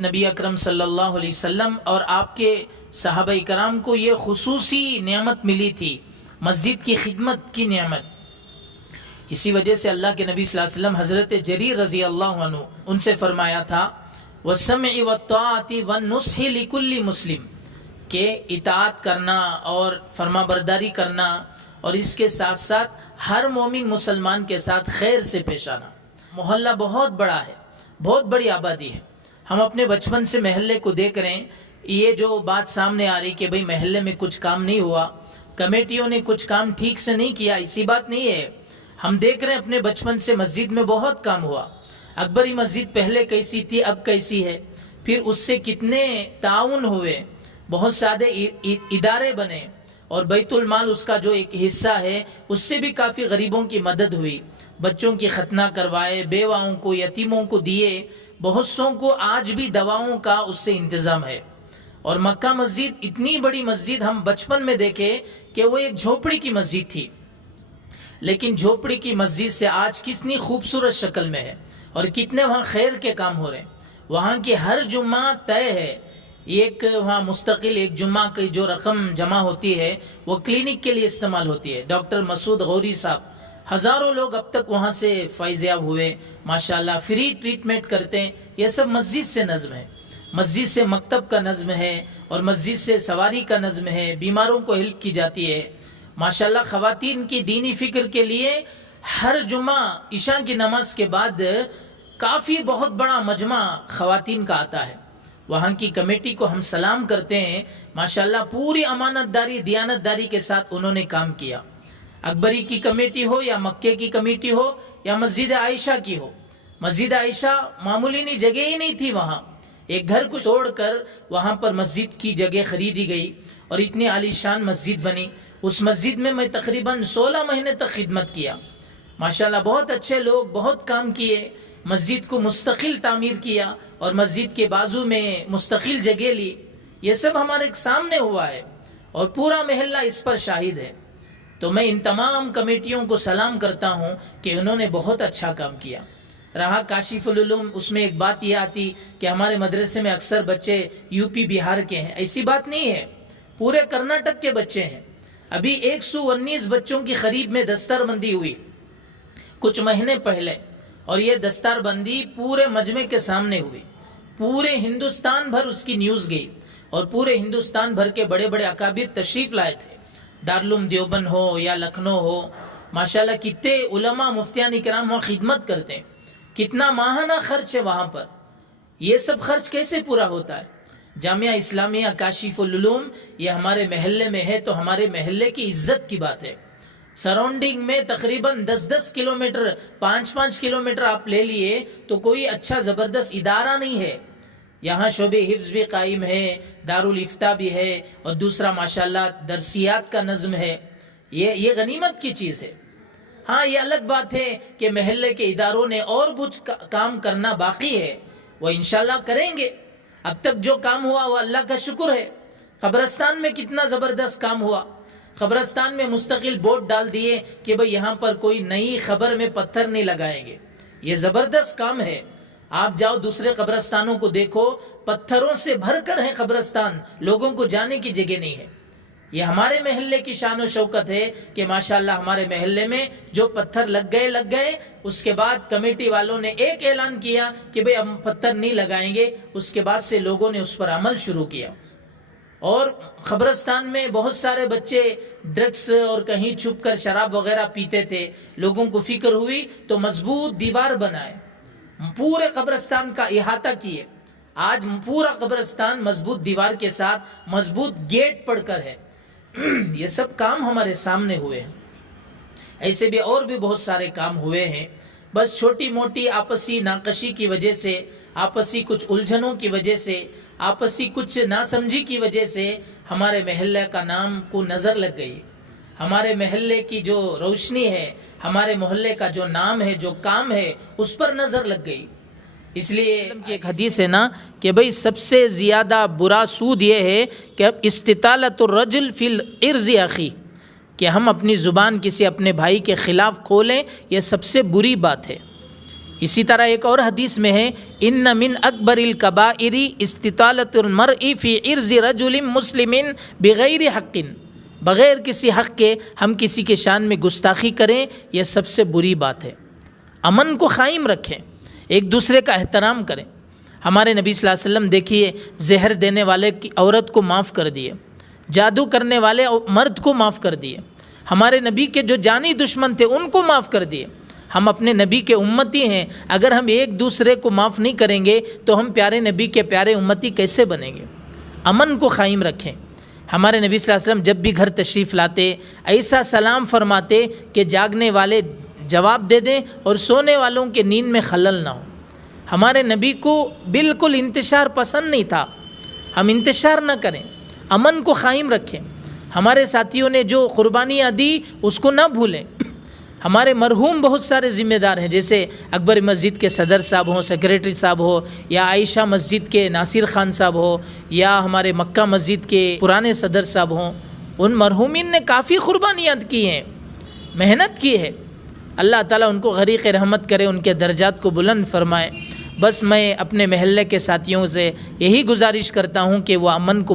نبی اکرم صلی اللہ علیہ وسلم اور آپ کے صحابہ کرام کو یہ خصوصی نعمت ملی تھی، مسجد کی خدمت کی نعمت۔ اسی وجہ سے اللہ کے نبی صلی اللہ علیہ وسلم حضرت جریر رضی اللہ عنہ ان سے فرمایا تھا وَالسَّمْعِ وَالطَّاعَةِ وَالنُّصْحِ لِكُلِّ مسلم، کہ اطاعت کرنا اور فرما برداری کرنا اور اس کے ساتھ ساتھ ہر مومن مسلمان کے ساتھ خیر سے پیش آنا۔ محلہ بہت بڑا ہے، بہت بڑی آبادی ہے۔ ہم اپنے بچپن سے محلے کو دیکھ رہے ہیں، یہ جو بات سامنے آ رہی کہ بھئی محلے میں کچھ کام نہیں ہوا، کمیٹیوں نے کچھ کام ٹھیک سے نہیں کیا، اسی بات نہیں ہے۔ ہم دیکھ رہے ہیں اپنے بچپن سے مسجد میں بہت کام ہوا۔ اکبری مسجد پہلے کیسی تھی، اب کیسی ہے، پھر اس سے کتنے تعاون ہوئے، بہت سارے ادارے بنے، اور بیت المال اس کا جو ایک حصہ ہے اس سے بھی کافی غریبوں کی مدد ہوئی، بچوں کی ختنہ کروائے، بیواؤں کو، یتیموں کو دیے، بہت سوں کو آج بھی دواؤں کا اس سے انتظام ہے۔ اور مکہ مسجد اتنی بڑی مسجد ہم بچپن میں دیکھے کہ وہ ایک جھوپڑی کی مسجد تھی، لیکن جھوپڑی کی مسجد سے آج کتنی خوبصورت شکل میں ہے، اور کتنے وہاں خیر کے کام ہو رہے ہیں۔ وہاں کی ہر جمعہ طے ہے، ایک وہاں مستقل ایک جمعہ کی جو رقم جمع ہوتی ہے وہ کلینک کے لیے استعمال ہوتی ہے۔ ڈاکٹر مسعود غوری صاحب، ہزاروں لوگ اب تک وہاں سے فیض یاب ہوئے، ماشاءاللہ فری ٹریٹمنٹ کرتے ہیں۔ یہ سب مسجد سے نظم ہے، مسجد سے مکتب کا نظم ہے، اور مسجد سے سواری کا نظم ہے، بیماروں کو ہیلپ کی جاتی ہے۔ ماشاءاللہ خواتین کی دینی فکر کے لیے ہر جمعہ عشاء کی نماز کے بعد کافی بہت بڑا مجمع خواتین کا آتا ہے۔ وہاں کی کمیٹی کو ہم سلام کرتے ہیں، ماشاءاللہ پوری امانت داری، دیانت داری کے ساتھ انہوں نے کام کیا۔ اکبری کی کمیٹی ہو یا مکے کی کمیٹی ہو یا مسجد عائشہ کی ہو، مسجد عائشہ معمولی نہیں جگہ ہی نہیں تھی، وہاں ایک گھر کو چھوڑ کر وہاں پر مسجد کی جگہ خریدی گئی اور اتنی عالی شان مسجد بنی۔ اس مسجد میں میں تقریباً 16 مہینے تک خدمت کیا، ماشاءاللہ بہت اچھے لوگ، بہت کام کیے، مسجد کو مستقل تعمیر کیا اور مسجد کے بازو میں مستقل جگہ لی۔ یہ سب ہمارے سامنے ہوا ہے اور پورا محلہ اس پر شاہد ہے۔ تو میں ان تمام کمیٹیوں کو سلام کرتا ہوں کہ انہوں نے بہت اچھا کام کیا۔ رہا کاشف العلوم، اس میں ایک بات یہ آتی کہ ہمارے مدرسے میں اکثر بچے یو پی بہار کے ہیں، ایسی بات نہیں ہے، پورے کرناٹک کے بچے ہیں۔ ابھی 119 بچوں کی قریب میں دستار بندی ہوئی کچھ مہینے پہلے، اور یہ دستار بندی پورے مجمع کے سامنے ہوئی، پورے ہندوستان بھر اس کی نیوز گئی، اور پورے ہندوستان بھر کے بڑے بڑے اکابر تشریف لائے تھے، دارالعلوم دیوبند ہو یا لکھنؤ ہو۔ ماشاءاللہ کتنے علماء مفتیان کرام وہاں خدمت کرتے ہیں، کتنا ماہانہ خرچ ہے وہاں پر۔ یہ سب خرچ کیسے پورا ہوتا ہے؟ جامعہ اسلامیہ کاشف العلوم یہ ہمارے محلے میں ہے، تو ہمارے محلے کی عزت کی بات ہے۔ سراؤنڈنگ میں تقریباً 10-10 کلومیٹر، 5-5 کلومیٹر آپ لے لیے تو کوئی اچھا زبردست ادارہ نہیں ہے۔ یہاں شعبہ حفظ بھی قائم ہے، دارالفتہ بھی ہے، اور دوسرا ماشاءاللہ درسیات کا نظم ہے۔ یہ غنیمت کی چیز ہے۔ ہاں یہ الگ بات ہے کہ محلے کے اداروں نے اور کچھ کام کرنا باقی ہے، وہ انشاءاللہ کریں گے۔ اب تک جو کام ہوا وہ اللہ کا شکر ہے۔ قبرستان میں کتنا زبردست کام ہوا، قبرستان میں مستقل بورڈ ڈال دیے کہ بھئی یہاں پر کوئی نئی خبر میں پتھر نہیں لگائیں گے۔ یہ زبردست کام ہے۔ آپ جاؤ دوسرے قبرستانوں کو دیکھو، پتھروں سے بھر کر ہے قبرستان، لوگوں کو جانے کی جگہ نہیں ہے۔ یہ ہمارے محلے کی شان و شوکت ہے کہ ماشاءاللہ ہمارے محلے میں جو پتھر لگ گئے، اس کے بعد کمیٹی والوں نے ایک اعلان کیا کہ بھئی ہم پتھر نہیں لگائیں گے، اس کے بعد سے لوگوں نے اس پر عمل شروع کیا۔ اور قبرستان میں بہت سارے بچے ڈرگس اور کہیں چھپ کر شراب وغیرہ پیتے تھے، لوگوں کو فکر ہوئی تو مضبوط دیوار بنائے، پورے قبرستان کا احاطہ کیے۔ آج پورا قبرستان مضبوط دیوار کے ساتھ مضبوط گیٹ پڑ کر ہے۔ یہ سب کام ہمارے سامنے ہوئے ہیں۔ ایسے بھی اور بھی بہت سارے کام ہوئے ہیں، بس چھوٹی موٹی آپسی ناقشی کی وجہ سے، آپسی کچھ الجھنوں کی وجہ سے، آپسی کچھ ناسمجھی کی وجہ سے ہمارے محلے کا نام کو نظر لگ گئی، ہمارے محلے کی جو روشنی ہے، ہمارے محلے کا جو نام ہے، جو کام ہے، اس پر نظر لگ گئی۔ اس لیے ایک حدیث ہے نا کہ بھئی سب سے زیادہ برا سود یہ ہے کہ استطالۃ الرجل فی العرض اخی، کہ ہم اپنی زبان کسی اپنے بھائی کے خلاف کھولیں، یہ سب سے بری بات ہے۔ اسی طرح ایک اور حدیث میں ہے ان من اکبر الکبائر استطالۃ المرء فی عرض رجل مسلم بغیر حق، بغیر کسی حق کے ہم کسی کے شان میں گستاخی کریں، یہ سب سے بری بات ہے۔ امن کو قائم رکھیں، ایک دوسرے کا احترام کریں۔ ہمارے نبی صلی اللہ علیہ وسلم دیکھیے زہر دینے والے کی عورت کو معاف کر دیے، جادو کرنے والے مرد کو معاف کر دیے، ہمارے نبی کے جو جانی دشمن تھے ان کو معاف کر دیے۔ ہم اپنے نبی کے امتی ہیں، اگر ہم ایک دوسرے کو معاف نہیں کریں گے تو ہم پیارے نبی کے پیارے امتی کیسے بنیں گے؟ امن کو قائم رکھیں۔ ہمارے نبی صلی اللہ علیہ وسلم جب بھی گھر تشریف لاتے ایسا سلام فرماتے کہ جاگنے والے جواب دے دیں اور سونے والوں کے نیند میں خلل نہ ہو۔ ہمارے نبی کو بالکل انتشار پسند نہیں تھا، ہم انتشار نہ کریں، امن کو قائم رکھیں۔ ہمارے ساتھیوں نے جو قربانیاں دی اس کو نہ بھولیں۔ ہمارے مرحوم بہت سارے ذمہ دار ہیں، جیسے اکبر مسجد کے صدر صاحب ہوں، سیکریٹری صاحب ہو، یا عائشہ مسجد کے ناصر خان صاحب ہو، یا ہمارے مکہ مسجد کے پرانے صدر صاحب ہوں۔ ان مرحومین نے کافی قربانیاں کی ہیں، محنت کی ہے۔ اللہ تعالیٰ ان کو غریق رحمت کرے، ان کے درجات کو بلند فرمائے۔ بس میں اپنے محلے کے ساتھیوں سے یہی گزارش کرتا ہوں کہ وہ امن کو